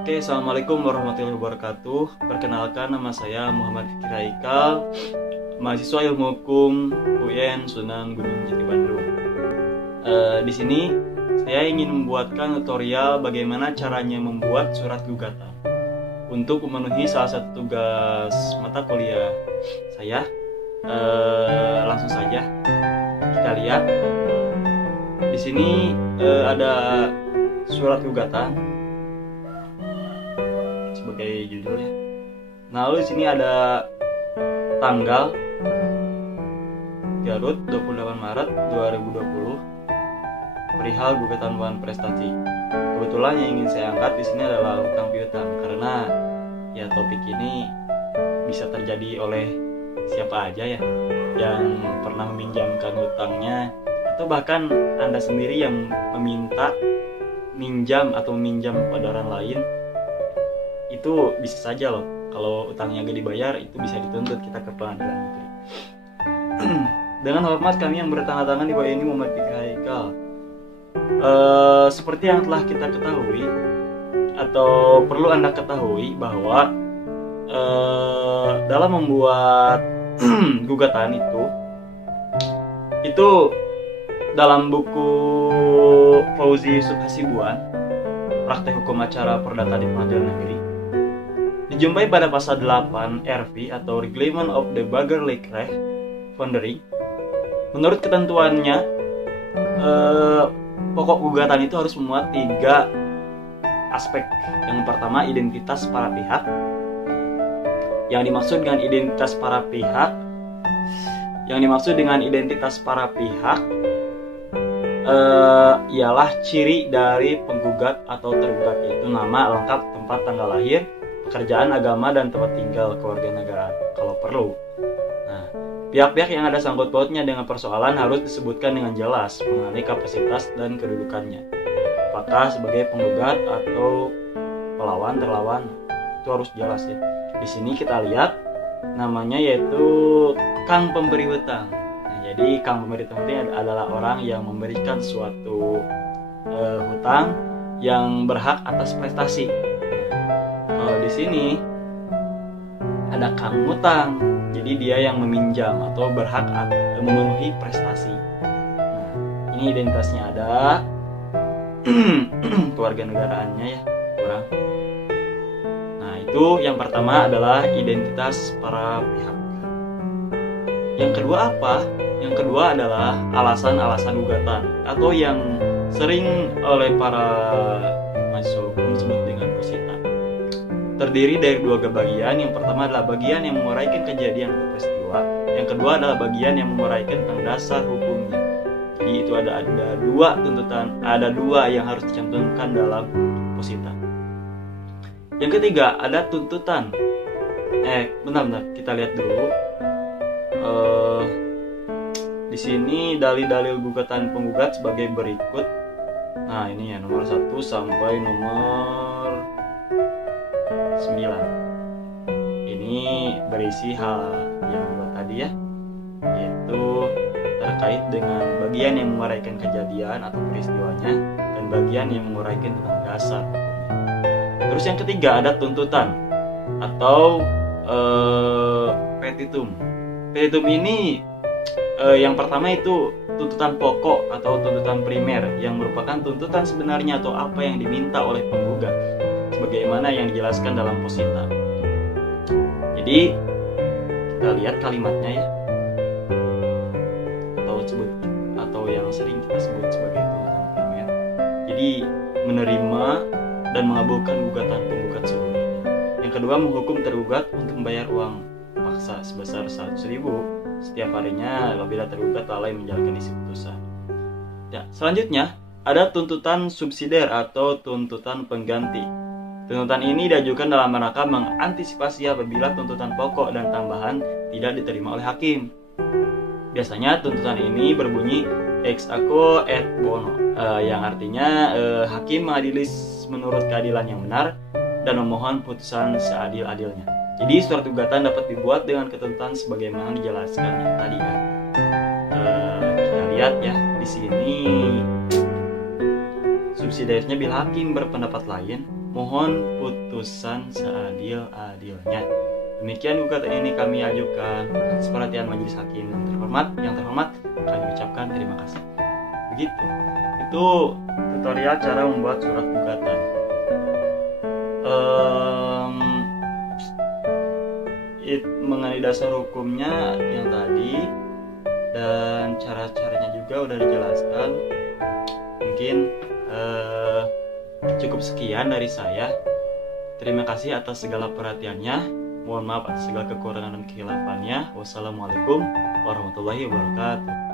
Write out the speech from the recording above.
Oke, assalamualaikum warahmatullahi wabarakatuh. Perkenalkan, nama saya Muhammad Fikri Haikal, mahasiswa Ilmu Hukum UIN Sunan Gunung Jati Bandung. Di sini saya ingin membuatkan tutorial bagaimana caranya membuat surat gugatan untuk memenuhi salah satu tugas mata kuliah saya. Langsung saja kita lihat. Di sini ada surat gugatan sebagai judulnya. Nah, lalu di sini ada tanggal Garut 28 Maret 2020 perihal gugatan wan prestasi. Kebetulan yang ingin saya angkat di sini adalah hutang piutang, karena ya topik ini bisa terjadi oleh siapa aja ya yang pernah meminjamkan hutangnya, atau bahkan Anda sendiri yang meminta minjam atau meminjam pada orang lain. Itu bisa saja loh, kalau utangnya gak dibayar itu bisa dituntut kita ke pengadilan negeri. Dengan hormat, kami yang bertanda tangan di bawah ini Muhammad Fikri Haikal. Seperti yang telah kita ketahui atau perlu Anda ketahui bahwa dalam membuat gugatan itu dalam buku Fauzi Yusuf Hasibuan, Praktek Hukum Acara Perdata di Pengadilan Negeri, dijumpai pada pasal 8 RV atau Reglement of the Burgerlijk Recht Foundering. Menurut ketentuannya, pokok gugatan itu harus memuat 3 aspek. Yang pertama, identitas para pihak. Yang dimaksud dengan identitas para pihak ialah ciri dari penggugat atau tergugat, yaitu nama lengkap, tempat tanggal lahir, pekerjaan, agama, dan tempat tinggal kewarganegaraan kalau perlu. Nah, pihak-pihak yang ada sangkut pautnya dengan persoalan harus disebutkan dengan jelas mengenai kapasitas dan kedudukannya. Apakah sebagai penggugat atau pelawan, terlawan, itu harus jelas ya. Di sini kita lihat namanya yaitu Kang Pemberi Hutang. Nah, jadi Kang Pemberi Hutang ini adalah orang yang memberikan suatu hutang yang berhak atas prestasi. Kalau di sini ada Kang Mutang, jadi dia yang meminjam atau berhak memenuhi prestasi. Nah, ini identitasnya ada, kewarganegaraannya ya kurang. Nah, itu yang pertama adalah identitas para pihak. Yang kedua apa? Yang kedua adalah alasan-alasan gugatan, atau yang sering oleh para mahasiswa hukum disebut dengan posita. Terdiri dari 2 bagian. Yang pertama adalah bagian yang menguraikan kejadian atau peristiwa. Yang kedua adalah bagian yang menguraikan tentang dasar hukumnya. Jadi itu ada 2 tuntutan, ada 2 yang harus dicantumkan dalam posita. Yang ketiga ada tuntutan. Benar-benar kita lihat dulu. Di sini dalil-dalil gugatan penggugat sebagai berikut. Nah, ini ya nomor 1 sampai nomor 9. Ini berisi hal yang tadi ya, yaitu terkait dengan bagian yang menguraikan kejadian atau peristiwanya dan bagian yang menguraikan tentang dasar hukumnya. Terus yang ketiga ada tuntutan atau petitum. Petitum ini yang pertama itu tuntutan pokok atau tuntutan primer, yang merupakan tuntutan sebenarnya atau apa yang diminta oleh penggugat, sebagaimana yang dijelaskan dalam posita. Jadi kita lihat kalimatnya ya, atau yang sering kita sebut sebagai tuntutan primer. Jadi menerima dan mengabulkan gugatan penggugat sebelumnya. Yang kedua, menghukum tergugat untuk membayar uang paksa sebesar 100.000 setiap harinya apabila tergugat lalai menjalankan isi putusan. Ya, selanjutnya ada tuntutan subsidiar atau tuntutan pengganti. Tuntutan ini diajukan dalam rangka mengantisipasi apabila tuntutan pokok dan tambahan tidak diterima oleh hakim. Biasanya tuntutan ini berbunyi ex aequo et bono, yang artinya hakim mengadili menurut keadilan yang benar dan memohon putusan seadil-adilnya. Jadi surat gugatan dapat dibuat dengan ketentuan sebagaimana dijelaskan yang tadi kan. Kita lihat ya di sini subsidiarnya bila hakim berpendapat lain Mohon putusan seadil-adilnya. Demikian gugatan ini kami ajukan atas perhatian majelis hakim yang terhormat, kami ucapkan terima kasih. Begitu. Itu tutorial cara membuat surat gugatan. Mengenai dasar hukumnya yang tadi dan cara-caranya juga udah dijelaskan. Mungkin cukup sekian dari saya. Terima kasih atas segala perhatiannya. Mohon maaf atas segala kekurangan dan kehilafannya. Wassalamualaikum warahmatullahi wabarakatuh.